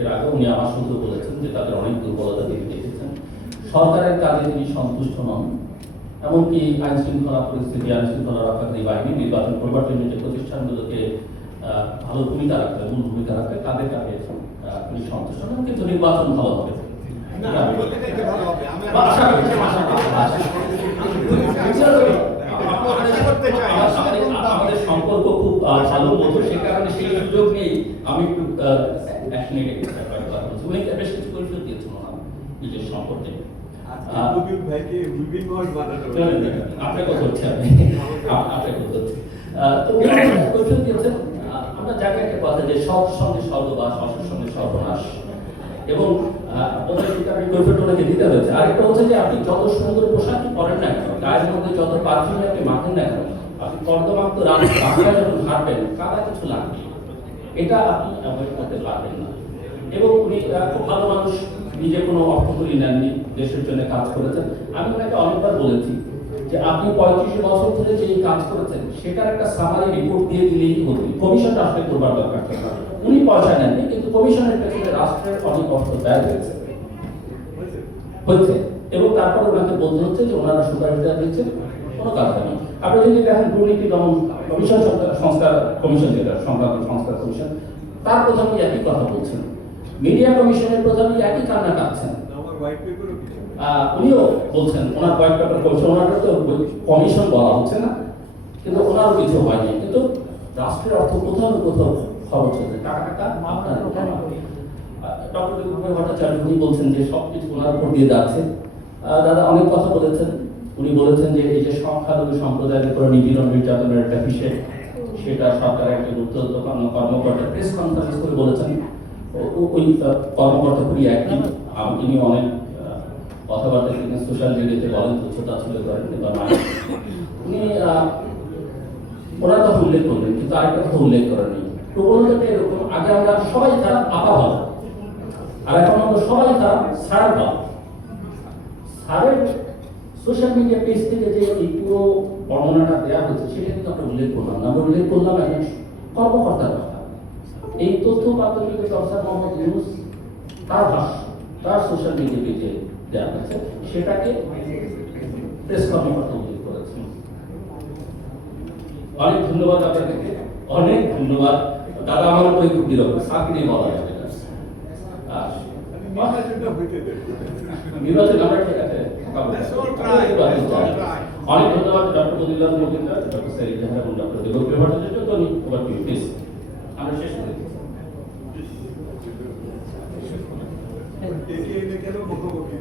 এর আগে উনি আমার সঙ্গে বলেছেন যে তাদের অনেক দুর্বলতা তিনি দেখেছেন। সরকারের কাজে তিনি সন্তুষ্ট নন এমনকি আইন শৃঙ্খলা পরিস্থিতি আইন শৃঙ্খলা রক্ষাকারী বাহিনী নির্বাচন করবার জন্য যে প্রতিষ্ঠানগুলোকে ভালো ভূমিকা রাখবে মূল ভূমিকা রাখবে তাদের কাছে তিনি সন্তুষ্ট নন কিন্তু নির্বাচন ভালো হবে। আমাদের সম্পর্ক খুব ভালো। সেই সুযোগ নেই। আমি একটু অ্যাকশনে উনি বেশ কিছু পরিচয় দিয়েছেন ওনার নিজের সম্পর্কে। আহ, মুবিন ভাইকে মুবিন মহল বানানো আপনার কথা আমরা যে সৎ সঙ্গে সর্ববাস অসৎ সঙ্গে সর্বনাশ। এবং দিতে আরেকটা হচ্ছে যে আপনি যত সুন্দর পোশাকই পরেন না কেন, গায়ের মধ্যে যত পারফিউম আপনি মাখেন না কেন, আপনি কর্দমাক্ত যখন কিছু লাগবে এটা আপনি অ্যাভয়েড করতে পারবেন না। এবং উনি খুব ভালো মানুষ, নিজে কোনো অর্থ করি নেননি, দেশের জন্য কাজ করেছেন। আমি ওনাকে অনেকবার বলেছি যে আপনি পঁয়ত্রিশ বছর ধরে যে কাজ করেছেন, সেটার একটা সামারি রিপোর্ট দিয়ে দিলেই হতো কমিশনটা আসলে করবার দরকার। উনি পয়সা নেননি, কিন্তু কমিশনের পেছনে রাষ্ট্রের অনেক অর্থ ব্যয় হয়েছে। হচ্ছে এবং তারপর ওনাকে বলতে হচ্ছে যে ওনারা সুপারিশটা দিচ্ছেন, কোনো কাজ নেই আপনি যদি দেখেন দুর্নীতি দমন কমিশন সংস্কার কমিশন যেটা, সংক্রান্ত সংস্কার কমিশন, তার প্রধানই একই কথা বলছেন। মিডিয়া কমিশনের প্রধানই একই কান্না কাঁদছেন উনিও বলছেন ওনার হোয়াইট পেপার কমিশন ওনার তো কমিশন বলা হচ্ছে না কিন্তু ওনারও কিছু হয়নি। কিন্তু রাষ্ট্রের অর্থ কোথাও কোথাও খরচ হচ্ছে টাকাটা আপনার ডক্টর বিপ্লব ভট্টাচার্য উনি বলছেন যে সব কিছু ওনার উপর দিয়ে যাচ্ছে। দাদা অনেক কথা বলেছেন। উনি বলেছেন যে এই যে সংখ্যালঘু সম্প্রদায়ের উপর নিপীড়ন নির্যাতনের একটা হিসেব সেটা সরকারের একটা গুরুত্ব কর্মকর্তা প্রেস কনফারেন্স করে বলেছেন। ওই কর্মকর্তা খুবই তিনি অনেক কথাবার্তা তিনি সোশ্যাল মিডিয়াতে বলেন তুচ্ছতা করেন কিংবা মানে উনি ওনার কথা উল্লেখ করলেন, কিন্তু আরেকটা কথা উল্লেখ করেনি এরকম, আগে আমরা সবাই তার আপা আর এখন আমরা সবাই তার সোশ্যাল মিডিয়া পেজ থেকে যে এই পুরো বর্ণনাটা দেওয়া হয়েছে, সেটা কিন্তু আমরা উল্লেখ করলাম না। উল্লেখ করলাম একজন কর্মকর্তার কথা। এই তথ্য প্রাথমিক অফিসার মোহাম্মদ ইউনুস তার ভাষ্য। তার সোশ্যাল মিডিয়া পেজে দেওয়া হয়েছে সেটাকে প্রেস কর্মকর্তা উল্লেখ করেছেন অনেক ধন্যবাদ আপনাদেরকে অনেক ধন্যবাদ। দাদা আমার উপরে খুব বিরক্ত নিয়ে বলা যাবে না। নির্বাচন আমরা ঠিক আছে ঠকাবো না। Let's all try. Let's all try. অনেক ধন্যবাদ ডক্টর মদিল্লাহ মজুমদার ডক্টর সাইদ জাহান এবং ডক্টর দেবক ভট্টাচার্য তো ওভার টু প্লিজ। আমরা শেষ করে দিচ্ছি। टेके लेके लो मुझको कॉपी